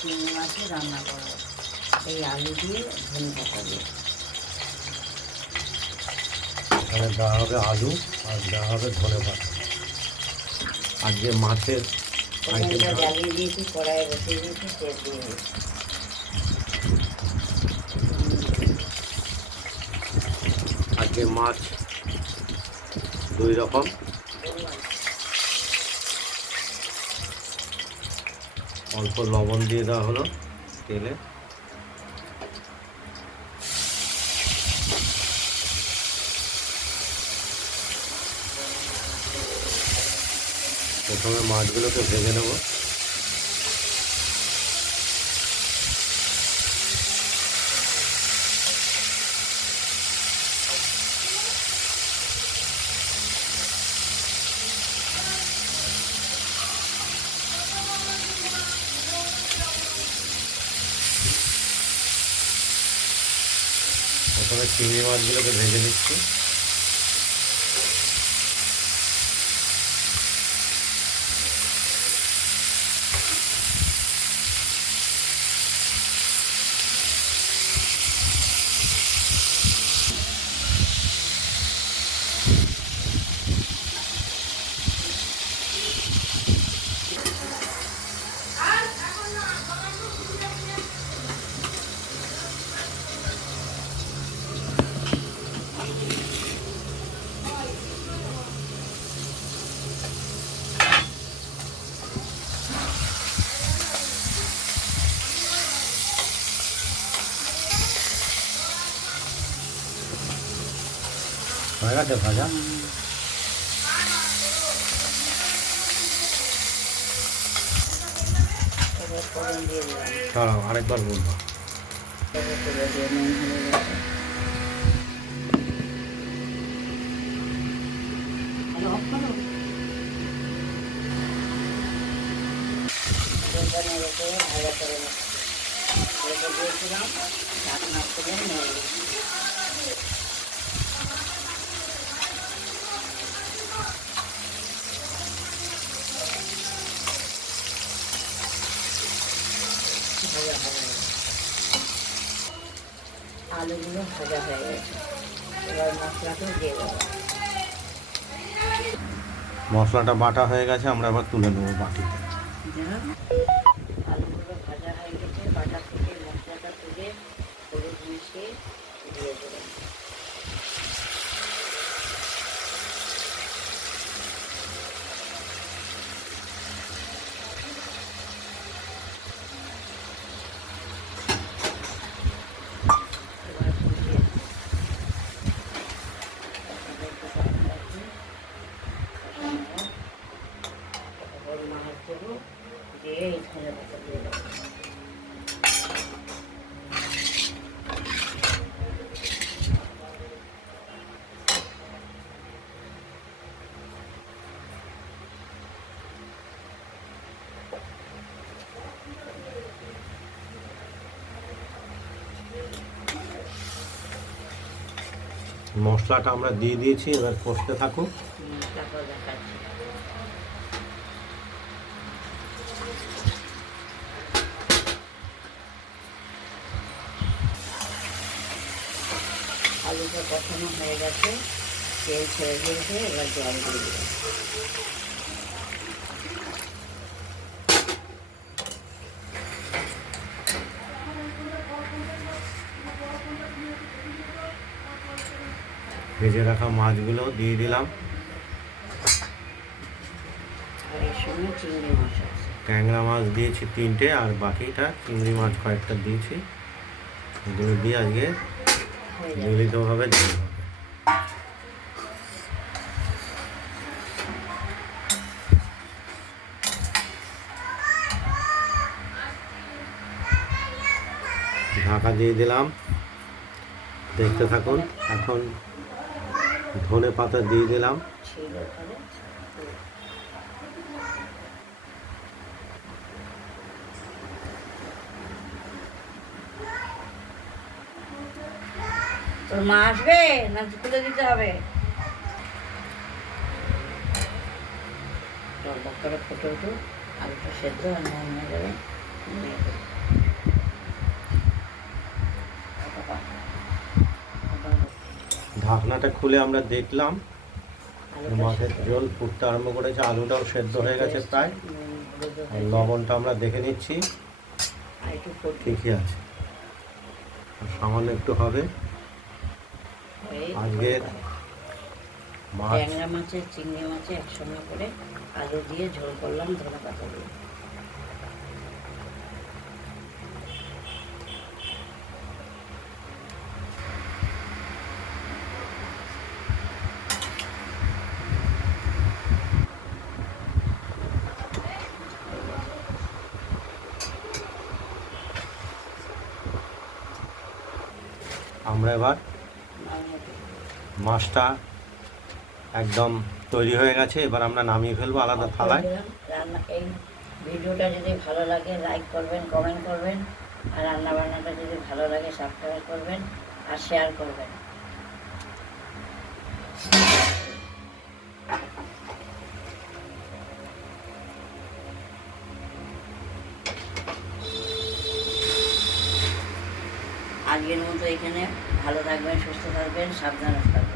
চিংড়ি মাছই রান্না করবো এই আলু দিয়ে ধনে পাতা দিয়ে। এখানে দেওয়া হবে আলু আর দেওয়া হবে ধনে পাতা। আর যে মাছের ওভেনটা জ্বালিয়ে দিয়েছি, কড়াইয়ে বসিয়ে দিয়েছি, তেল দিয়ে দিয়েছি। আজকে মাছ দুই রকম, অল্প লবণ দিয়ে দেওয়া হলো তেলে। প্রথমে মাছগুলোকে ভেজে নেব। প্রথমে চিংড়ি মাছগুলোকে ভেজে নিচ্ছি। হয়ে গেছে ভাজা। দাঁড়াও, আরেকবার বলবো। ভালো করে দিয়েছিলাম, ঢাকনা খুলে নিয়ে ভাজা হয়ে গেছে। আলুগুলো ভাজা হয়ে গেছে, এবার মশলাটা দিয়ে দেবো। মশলাটা বাটা হয়ে গেছে, আমরা এবার তুলে নেবো বাটিতে। আলুগুলো ভাজা হয়ে গেছে, বাটা থেকে মশলাটা তুলে হলুদ মিশিয়ে দিয়ে দেবো। দিয়ে এই ধনে পাতা দিয়ে দেবো। মশলাটা আমরা দিয়ে দিয়েছি, এবার কষতে থাকুক। তারপর দেখাচ্ছি। আলুটা কষানো হয়ে গেছে, তেল ছেড়ে দিয়েছে, এবার জল দিয়ে দেবো। ভেজে রাখা মাছগুলো দিয়ে দিলাম। আর এর সঙ্গে চিংড়ি মাছ আছে, ট্যাংরা মাছ দিয়েছি 3টে, আর বাকিটা চিংড়ি মাছ কয়েকটা দিয়েছি। এগুলো দিয়ে আজকে মিলিতভাবে ঝোল হবে। ঢাকা দিয়ে দিলাম, দেখতে থাকুন। এখন ধনে পাতা দিয়ে দিলাম। তোর মা আসবে না তুলে দিতে হবে? জলটা করে ফুটে উঠুক, আলুটা সেদ্ধ আর নুন হয়ে যাবে। ঢাকনাটা খুলে আমরা দেখলাম আলুটা মাছের সিদ্ধ ঝোল ফুটতে আরম্ভ করেছে, আলুটাও সেদ্ধ হয়ে গেছে এসছে, প্রায়। নুন হলুদও আর হয়েছে, লবণটা আমরা দেখে নিচ্ছি আর একটু ফুটবে। ঠিকই আছে, আর সামান্য একটু হবে। হয়ে আজকের মাছ ট্যাংরা মাছের চিংড়ি মাছে একসঙ্গে করে আলু দিয়ে ঝোল করলাম ধনেপাতা দিয়ে। আমরা এবার মাছটা একদম তৈরি হয়ে গেছে, এবার আমরা নামিয়ে ফেলবো আলাদা থালায়। রান্না এই ভিডিওটা যদি ভালো লাগে লাইক করবেন, কমেন্ট করবেন, আর রান্না বান্নাটা যদি ভালো লাগে সাবস্ক্রাইব করবেন আর শেয়ার করবেন। আজকের মতো এখানে ভালো থাকবেন, সুস্থ থাকবেন, সাবধানে থাকবেন।